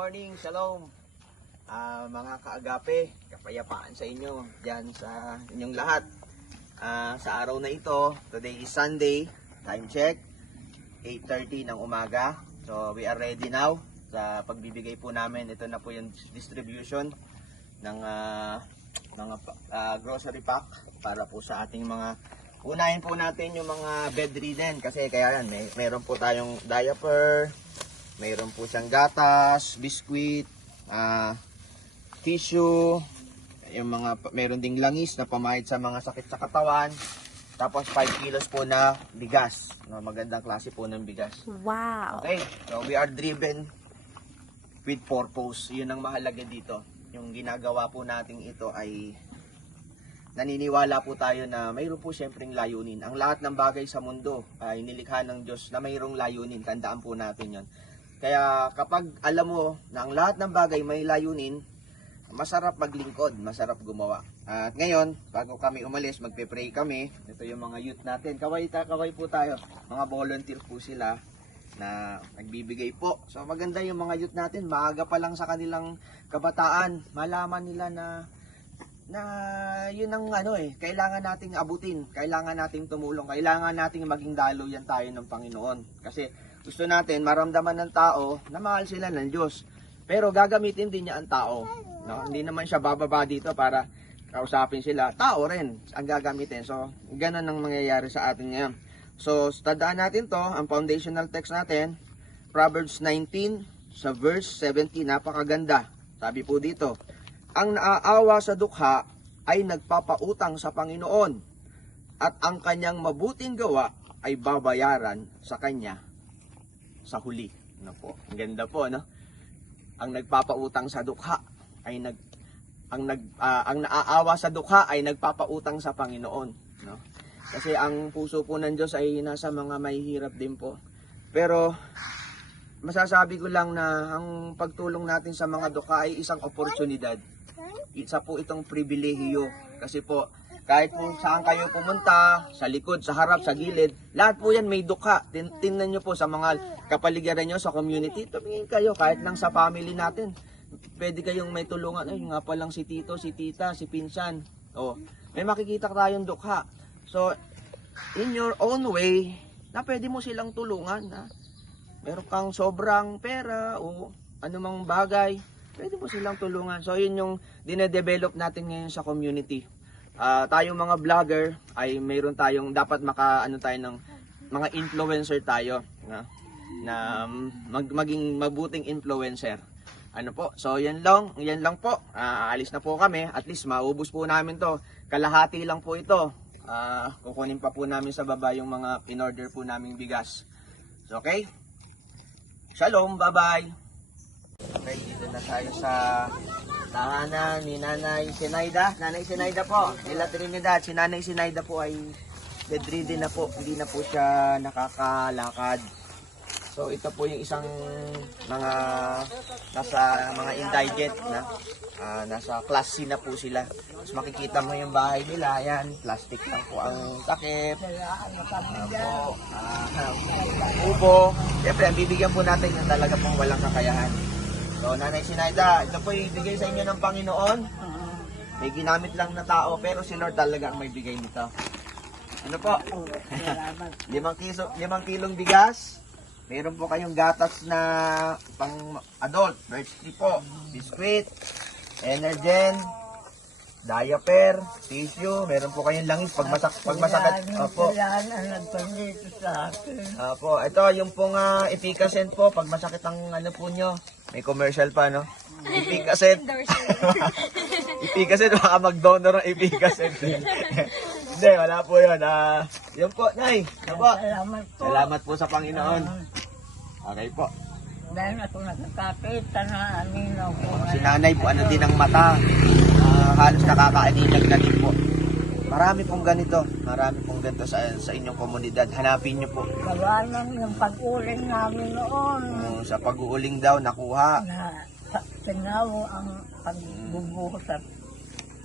morning, shalom. Mga kaagape, kapayapaan sa inyo dyan sa inyong lahat. Sa araw na ito, today is Sunday, time check, 8:30 ng umaga. So we are ready now sa pagbibigay po namin. Ito na po yung distribution ng mga grocery pack para po sa ating mga, unahin po natin yung mga bedridden kasi kaya yan, meron po tayong diaper, mayroon po siyang gatas, biskuit, tissue, yung meron ding langis na pamahid sa mga sakit sa katawan. Tapos 5 kilos po na bigas. Magandang klase po ng bigas. Wow! Okay, so we are driven with purpose. Yun ang mahalaga dito. Yung ginagawa po natin ito ay naniniwala po tayo na mayroon po siyempreng layunin. Ang lahat ng bagay sa mundo ay nilikha ng Diyos na mayroong layunin. Tandaan po natin yon. Kaya kapag alam mo na ang lahat ng bagay may layunin, masarap maglingkod, masarap gumawa. At ngayon, bago kami umalis, magpe-pray kami. Ito yung mga youth natin. Kaway po tayo. Mga volunteer po sila na nagbibigay po. So maganda yung mga youth natin. Maaga pa lang sa kanilang kabataan, malaman nila na yun ang kailangan nating abutin, kailangan nating tumulong, kailangan nating maging daluyan tayo ng Panginoon. Kasi gusto natin maramdaman ng tao na mahal sila ng Diyos. Pero gagamitin din niya ang tao. No? Hindi naman siya bababa dito para kausapin sila. Tao rin ang gagamitin. So, ganun ang mangyayari sa atin ngayon. So, tandaan natin to, ang foundational text natin, Proverbs 19 sa verse 17, napakaganda. Sabi po dito, ang naaawa sa dukha ay nagpapautang sa Panginoon at ang kanyang mabuting gawa ay babayaran sa kanya sa huli. Ano po? Ang ganda po, no? Ang nagpapautang sa dukha ay ang naaawa sa dukha ay nagpapautang sa Panginoon, no? Kasi ang puso po ng Diyos ay nasa mga mahihirap din po. Pero masasabi ko lang na ang pagtulong natin sa mga dukha ay isang oportunidad. Isa po itong pribilehiyo kasi po kahit po saan kayo pumunta, sa likod, sa harap, sa gilid, lahat po yan may dukha. Tingnan nyo po sa mga kapaligiran nyo sa community, tumingin kayo kahit lang sa family natin. Pwede kayong may tulungan, ay nga pa lang si tito, si tita, si pinsan. Oh, may makikita tayong dukha. So, in your own way, na pwede mo silang tulungan. Meron kang sobrang pera o anumang bagay, pwede mo silang tulungan. So, yun yung dinedevelop natin ngayon sa community. Tayong mga vlogger ay mayroon tayong dapat tayo ng mga influencer tayo na maging mabuting influencer. Ano po? So yan lang po. Aalis na po kami. At least maubos po namin to. Kalahati lang po ito. Kukunin pa po namin sa baba yung mga in-order po naming bigas. So, okay? Shalom, bye-bye. Okay, dito na tayo sa tahanan ni Nanay Sinaida. Nanay Sinaida po, nila Trinidad. Si Nanay Sinaida po ay bedridden na po. Hindi na po siya nakakalakad. So ito po yung isang nasa mga indigent na nasa class C na po sila. Mas makikita mo yung bahay nila. Ayan, plastic lang po ang takip. Ubo. Siyempre, ang bibigyan po natin yung talaga pong walang kakayahan. So, Nanay Sinaida, ito po ibigay sa inyo ng Panginoon. May ginamit lang na tao, pero si Lord talaga ang may bigay nito. Ano po? 5 kilong bigas. Meron po kayong gatas na pang adult, birch tree po, biskuit, Energen, diaper, tissue, meron po kayong langis pag masakit. Opo. Opo, ito yung pong Efficacent po pag masakit ang po nyo. May commercial pa, no? Efficacent. Efficacent, baka mag-donor ng Efficacent. Hindi, wala po yun. Yun po, Nay. Salamat po sa Panginoon. Okay po. Dahil ako nakakakita na anino ko. Si Nanay po, ano din ang mata. Halos nakakaanilag na din po. Marami pong ganito. Marami pong ganito sa inyong komunidad. Hanapin nyo po. Gawa lang yung pag-uling namin noon. Sa pag-uuling daw, nakuha. Na sinaw ang pagbubuhos.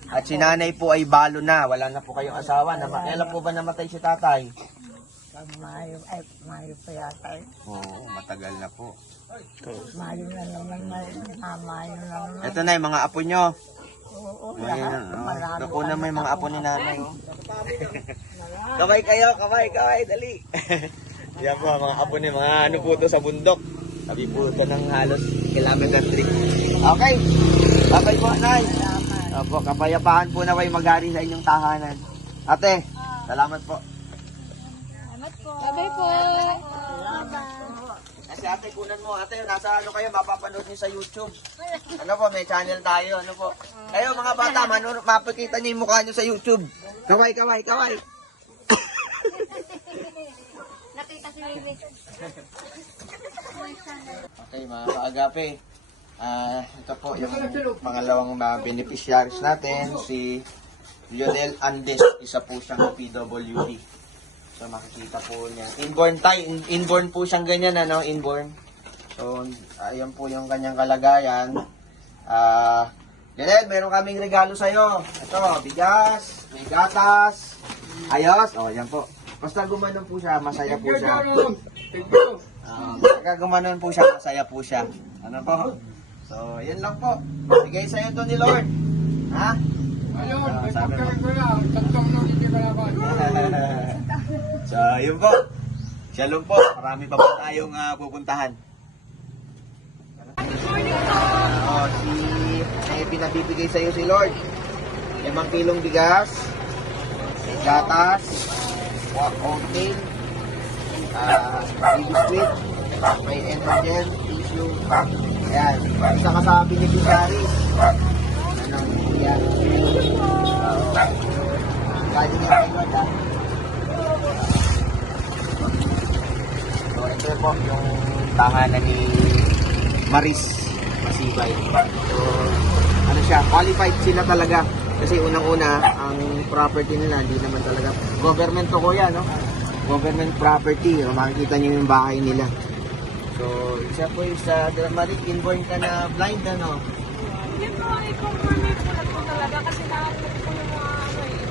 At si Nanay po ay balo na. Wala na po kayong asawa. Kailan po ba namatay si tatay? Pag Mayo, ay Mayo pa yata eh. Oo, matagal na po. Mayo na naman, Mayo na naman. Ito na yung mga apo nyo. Oo, Ayan, lahat. oh. Marami Ito po na may mga apo ni nanay. Oh. Marami. Kaway kayo, kaway, dali. Yan po, mga apo ni mga ano po to sa bundok. Sabi po ito ng halos kilometer 3. Okay, babay po, Nay. Salamat. Opo, kapayapaan po na kayo maghari sa inyong tahanan. Ate, salamat po. Bye po. Kasi ate, kunan mo. Ate, nasa ano kayo, mapapanood niyo sa YouTube. Ano po, may channel tayo. Ano po. Kayo mga bata, mapakita niyo yung mukha niyo sa YouTube. Kaway. Nakita si Lily. Okay, mga kaagape. Ito po yung pangalawang beneficiaries natin, si Lionel Andes. Isa po siyang PWD. So makikita po niya. Inborn po siyang ganyan, ano, inborn. So, ayan po yung kanyang kalagayan. Lionel, meron kaming regalo sa'yo. Ito, bigas, may gatas. Ayos. O, yan po. Basta gumanon po siya, masaya po siya. Pagka gumanon po siya, masaya po siya. Ano po? So, yan lang po. Bigay sa'yo ito ni Lord. Ha? Ayun, may sabi mo. pagkain ko lang. Tatlong nung hindi kalaban. So, yun po. Shalom po. Marami pa po tayong pupuntahan. May pinabibigay sa iyo si Lord. 5 kilong bigas, may gatas, oatmeal, baby sweet, may energen, tissue. Ayan. Isa ka sa beneficiaries. Ano, yan. Galing niya kay Lord, ha? So, ito po yung tahanan ni Maris Masibay. So, ano siya, qualified sila talaga. Kasi unang-una, ang property nila, hindi naman talaga, government to kuya, no? Government property, makikita niyo yung bahay nila. So, isa po yung sa Maris, inborn ka na blind, ano? Hindi po, i-confirm po na po talaga kasi nakakuha po yung mga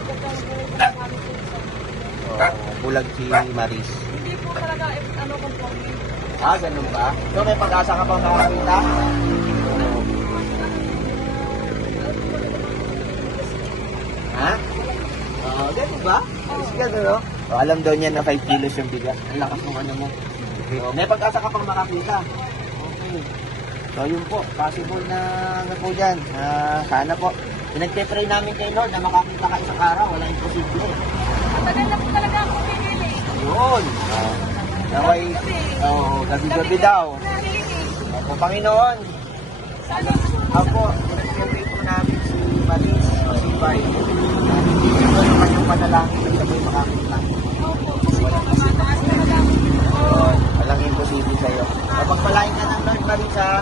gagawin po yung namin po. So, bulag si Maris. Hindi po talaga, conforming. Ganun ba? So, may pag-asa ka bang makakita? Ha? Ganun ba? Alis ka doon, no? Alam daw niya na 5 kilos yung bigas. Ang lakas ng ano mo. So, may pag-asa ka pang makakita. Okay. So, yun po. Possible na ano po dyan. Sana po. Pinagpe-pray namin kay Lord na makakita ka isang araw. Wala imposible. Matagal na po talaga ako pinili. Yun. Naway, gabi-gabi daw. Opo, Panginoon. Sana Ako, pinag-pray po namin si Maris Masibay. Hindi ko yung kanyang panalangin na sabi makakita. mataas talaga. Walang imposible sa'yo. Mapagpalain ka ng Lord, Maris, ha?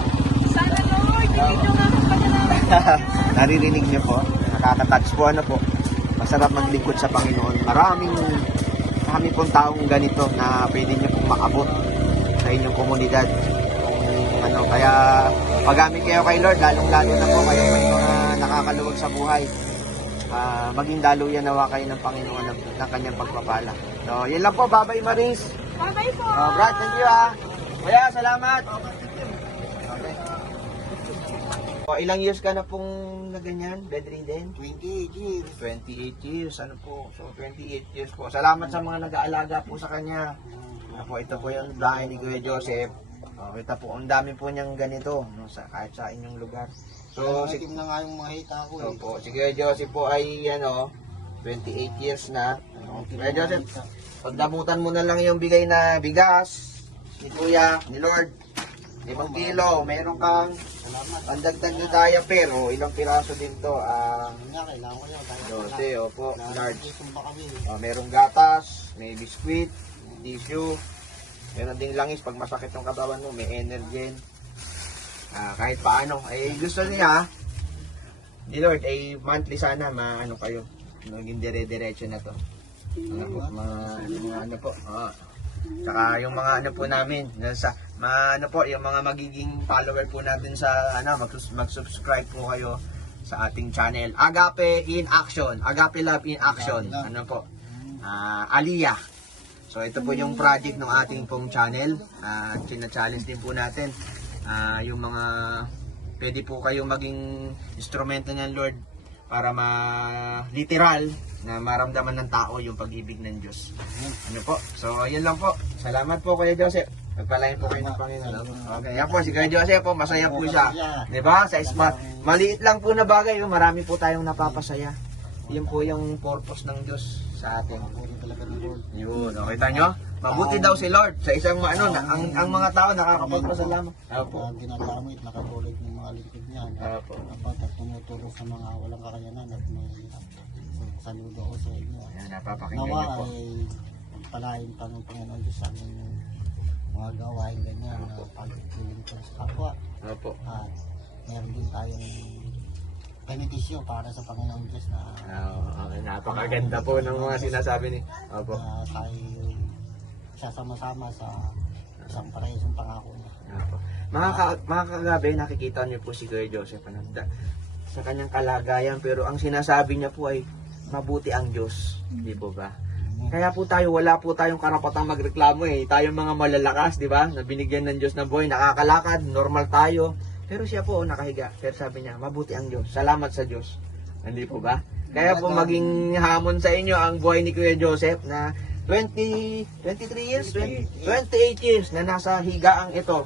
Sana Lord, hindi nyo nga akong panalangin. Naririnig niyo po, nakaka-touch po, ano po. Masarap maglingkod sa Panginoon. Marami pong taong ganito na pwede niyo pong makabot sa inyong komunidad. Kaya paggamit kayo kay Lord, lalong-lalo na po kayo may mga nakakaluwag sa buhay. Maging daluyan nawa kayo ng Panginoon ng kanyang pagpapala. So, yun lang po. Bye-bye, Maris. Bye-bye po. Brad, thank you, ha. Kuya, salamat. Okay. Ilang years ka na pong na ganyan, bedridden? 28 years. 28 years, ano po? So, 28 years po. Salamat sa mga nag-aalaga po sa kanya. Ano po, ito po yung bahay ni Kuya Joseph. Kita po, ang dami po niyang ganito, no, kahit sa inyong lugar. So, si, na nga yung mga hita ko so po, si Kuya Joseph po ay, 28 years na. Kuya Joseph, pagdamutan mo na lang yung bigay na bigas, ni Kuya, ni Lord. 5 kilo, meron kang pandagdag na daya, pero ilang piraso din to. Kailangan ko yan. 12, opo, large. Merong gatas, may biskuit, tissue, meron ding langis pag masakit yung katawan mo, may energen. Kahit paano, gusto niya, ni Lord, monthly sana, maano kayo, maging dire-diretso na to. Ano po, ano po, Tsaka yung mga ano po namin, yung mga magiging follower po natin sa mag-subscribe po kayo sa ating channel. Agape in Action, Agape Love in Action. Ano po? Aliyah. So ito po yung project ng ating pong channel. China-challenge din po natin yung mga pwede po kayong maging instrumento ng Lord para literal na maramdaman ng tao yung pag-ibig ng Diyos. Ano po? So yun lang po. Salamat po Kuya Joseph. Pagpalain po kayo ng Panginoon. Okay, yan po si Kuya Joseph po, masaya po siya. 'Di ba? Sa maliit lang po na bagay, marami po tayong napapasaya. Yun po yung purpose ng Diyos sa atin. Yun, nakita nyo? Mabuti daw si Lord sa isang ang mga tao nakakapagpasalamat. Opo. Ginagamit, nakatulog ng mga lingkod niya. Opo. Dapat at tumutulong sa mga walang kakayanan at may saludo ko sa inyo. Ayan, napapakinggan Nawa niyo po. ay pagpalain pa ng Panginoon Diyos sa amin yung mga gawain ganyan na pagtulong sa kapwa. Opo. At meron din tayong benepisyo para sa Panginoon Diyos na Okay, napakaganda po ng mga sinasabi ni. Opo. tayo sasama-sama sa isang parehong pangako niya. Opo. Mga kagabi, nakikita niyo po si Kuya Joseph sa kanyang kalagayan, pero ang sinasabi niya po ay mabuti ang Diyos. Di po ba? Kaya po tayo, wala po tayong karapatang magreklamo Tayong mga malalakas, di ba? Na binigyan ng Diyos ng buhay, nakakalakad, normal tayo. Pero siya po, nakahiga. Pero sabi niya, mabuti ang Diyos. Salamat sa Diyos. Hindi po ba? Kaya po maging hamon sa inyo ang buhay ni Kuya Joseph na 23 years, 28 years na nasa higaang ito.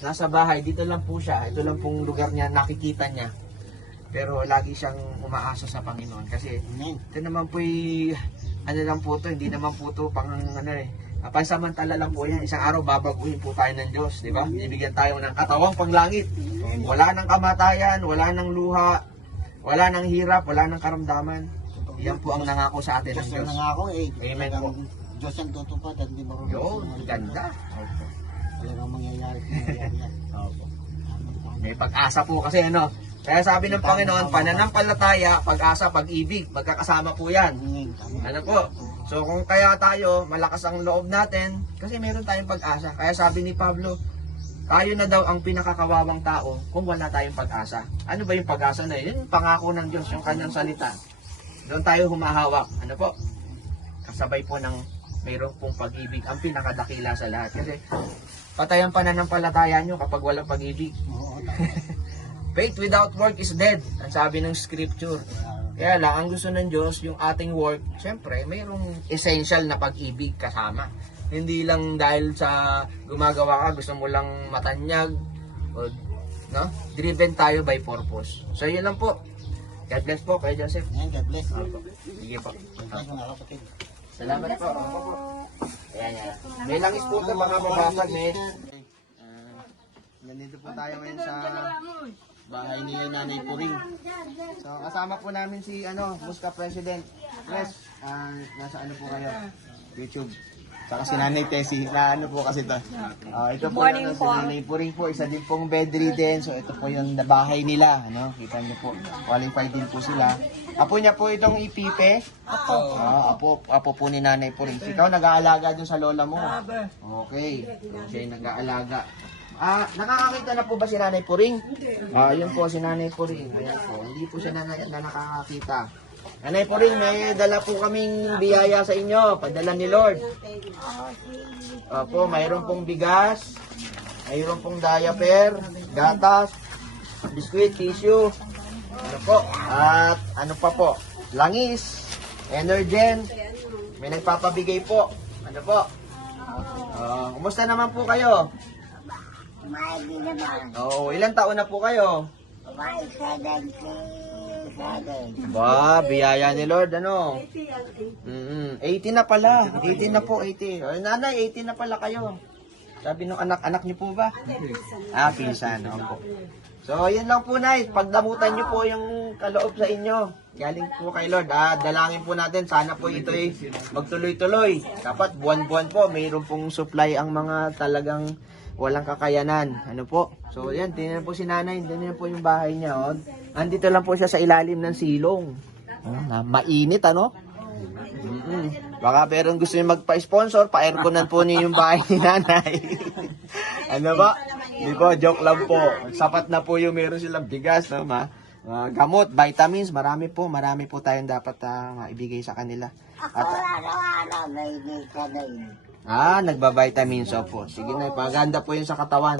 Nasa bahay, dito lang po siya. Ito lang pong lugar niya, nakikita niya. Pero lagi siyang umaasa sa Panginoon. Kasi Amen. ito naman po lang po ito, hindi naman po ito pang pansamantala lang po yan. Isang araw babaguhin po tayo ng Diyos, di ba? Bibigyan tayo ng katawang panglangit. Wala nang kamatayan, wala nang luha, wala nang hirap, wala nang karamdaman. Yan po ang nangako sa atin ng Diyos Diyos. ang nangako Amen po. Diyos ang tutupad at hindi marunong. Yun, ganda. Talagang mangyayari yan. May pag-asa po kasi Kaya sabi ng Panginoon, pananampalataya, pag-asa, pag-ibig, magkakasama po yan. Ano po? So kung kaya tayo, malakas ang loob natin, kasi meron tayong pag-asa. Kaya sabi ni Pablo, tayo na daw ang pinakakawawang tao kung wala tayong pag-asa. Ano ba yung pag-asa na yun? Yung pangako ng Diyos, yung kanyang salita. Doon tayo humahawak. Ano po? Kasabay po ng mayroon pong pag-ibig, ang pinakadakila sa lahat. Kasi patay ang pananampalataya nyo kapag walang pag-ibig. Faith without work is dead. Ang sabi ng scripture. Kaya lang, ang gusto ng Diyos, yung ating work, syempre, mayroong essential na pag-ibig kasama. Hindi lang dahil sa gumagawa ka, gusto mo lang matanyag, o, driven tayo by purpose. So, yun lang po. God bless po, Kuya Joseph. Amen. God bless. Sige po. God bless mga kapatid. Salamat po. Ayan, yan. May langis po ito, mga babasag, Nandito po tayo ngayon sa bahay ni Nanay Puring. So, kasama po namin si Musca President. Yes, nasa po kayo? YouTube. Saka si Nanay Tessie, na po kasi ito. Ito po si Nanay Puring po, isa din pong bedridden. So, ito po yung bahay nila. Kita niyo po, qualified din po sila. Apo niya po itong ipipe. Apo po ni Nanay Puring. Ikaw nag-aalaga dun sa lola mo. Okay, siya yung nag-aalaga. Nakakakita na po ba si Nanay Puring? Yun po si Nanay Puring. Ayan po, hindi po siya na nakakakita. Nanay Puring, may dala po kaming biyaya sa inyo. Padala ni Lord. Opo, mayroon pong bigas. Mayroon pong diaper, gatas, biskuit, tissue. Ano po? At ano pa po? Langis, Energen. May nagpapabigay po. Ano po? Kumusta naman po kayo? Ilang taon na po kayo? 77. Biyaya ni Lord, 18 na pala. 18 na po, 18. Nanay, 18 na pala kayo. Sabi nung anak niyo po ba? Pinsan. Opo. So, yun lang po, Nay. Pagdamutan niyo po yung kaloob sa inyo. Galing po kay Lord. Dalangin po natin. Sana po ito magtuloy-tuloy. Dapat buwan-buwan po. Mayroon pong supply ang mga talagang walang kakayanan. Ano po? So, yan. Tingnan po si Nanay. Tingnan po yung bahay niya. Andito lang po siya sa ilalim ng silong. Mainit, Baka pero gusto niyo magpa-sponsor, pa-airconan po niyo yung bahay ni Nanay. Ano ba? Di po, joke lang po. Sapat na po yung meron silang bigas, gamot, vitamins, marami po tayong dapat maibigay sa kanila. Ako araw-araw may vitamin. Nagba-vitamins po. Sige na, paganda po yun sa katawan.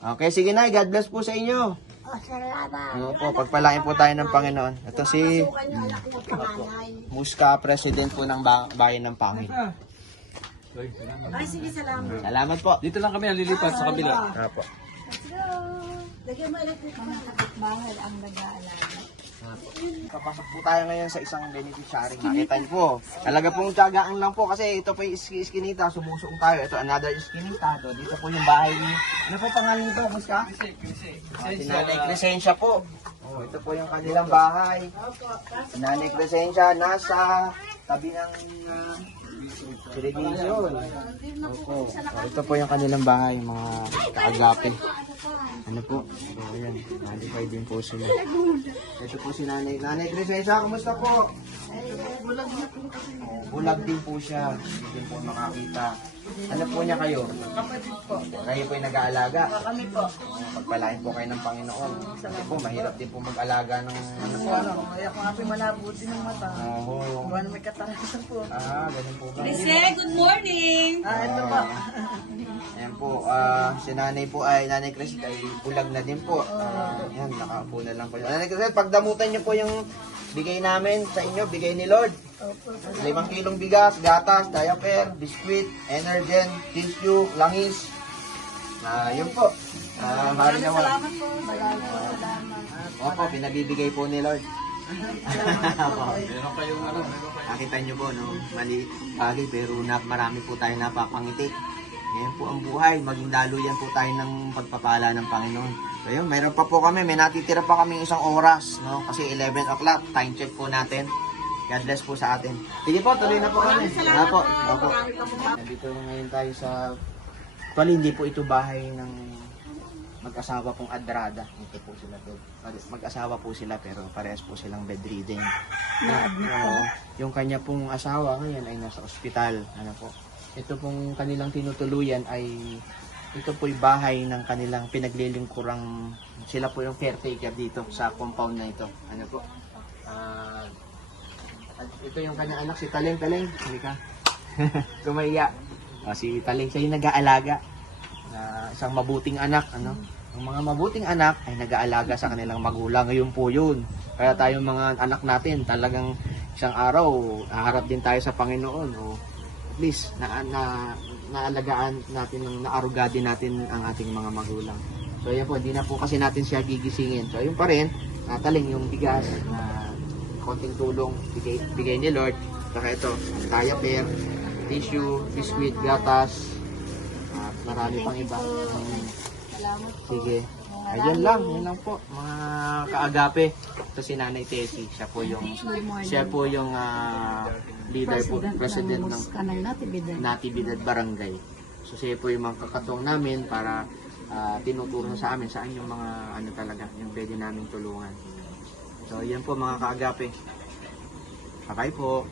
Okay, sige na, God bless po sa inyo. Salamat. Pagpalain po tayo ng Panginoon. Ito si Muska, President po ng bayan ng Pangil. Ay, sige, salamat. Salamat po. Dito lang kami nalilipat sa kabila. Apo. Lagyan mo electric fan. Bahay ang nag-aalaga. Papasok po tayo ngayon sa isang beneficiary. Nakita niyo po. Talaga pong tiyagaan lang po kasi ito po yung iskinita. Sumusuong tayo. Ito another iskinita. Dito po yung bahay niyo. Ano po pangalan nito, Muska? Si Nanay Crescencia po. Ito po yung kanilang bahay. Si Nanay Crescencia nasa tabi ng irrigation. Opo. Ito po yung kanilang bahay, mga kaagape. Ano po? Ayan, nalipay din po sila. Ito po si Nanay. Nanay Crescencia, kumusta po? Bulag din po siya. Hindi din po makakita. Ano po niya kayo? Kapatid po. Kayo po yung nag-aalaga. Kami po. Pagpalain po kayo ng Panginoon. Kasi po, mahirap din po mag-alaga ng ano po. Kaya kung ako'y malabuti ng mata. Oo. Buwan may katarasan po. Ganun po ba? Good morning! Ito po. Ayan po, si nanay po ay, Nanay Chris ay bulag na din po. Ayan, nakaupo na lang po. Nanay Chris, pagdamutan niyo po yung bigay namin sa inyo, bigay ni Lord. 5 kilong bigas, gatas, diaper, biskuit, energen, tissue, langis. Yun po. Maraming salamat po. Salamat. Opo, pinabibigay po ni Lord. Meron kayong ano, Nakita niyo po, no? Maliit bagay pero marami po tayo napapangiti. Ngayon po ang buhay, maging daluyan po tayo ng pagpapala ng Panginoon. So yun, mayroon pa po kami, may natitira pa kami isang oras, no? Kasi 11 o'clock, time check po natin. God bless po sa atin. Sige po, tuloy na po kami. Opo. Dito ngayon tayo sa... Actually, hindi po ito bahay ng mag-asawa pong Adrada. Ito po sila to. Mag-asawa po sila pero parehas po silang bedridden. Yung kanya pong asawa ngayon ay nasa ospital. Ano po? Ito pong kanilang tinutuluyan ay ito po'y bahay ng kanilang pinaglilingkurang sila po yung caretaker dito sa compound na ito. Ano po? Ito yung kanyang anak, si Taleng. Hindi ka. Tumaya. Si Taleng, siya yung nag-aalaga. Isang mabuting anak. Ano? Ang mga mabuting anak ay nag-aalaga sa kanilang magulang. Ngayon po yun. Kaya tayong mga anak natin, talagang isang araw, haharap din tayo sa Panginoon. O at least, naalagaan natin, naaruga din natin ang ating mga magulang. So yan po, hindi na po kasi natin siya gigisingin. So yun pa rin, Taleng yung bigas na konting tulong bigay ni Lord. Saka ito, diaper, tissue, biscuit, gatas, at marami pang iba. Sige. Ayun lang, yun lang po mga kaagape. Ito si Nanay Tessie, siya po yung leader po, president ng Natividad Barangay. So siya po yung mga kakatong namin para tinuturo sa amin saan yung mga ano talaga, yung pwede namin tulungan. So yan po mga kaagape. Bye-bye po.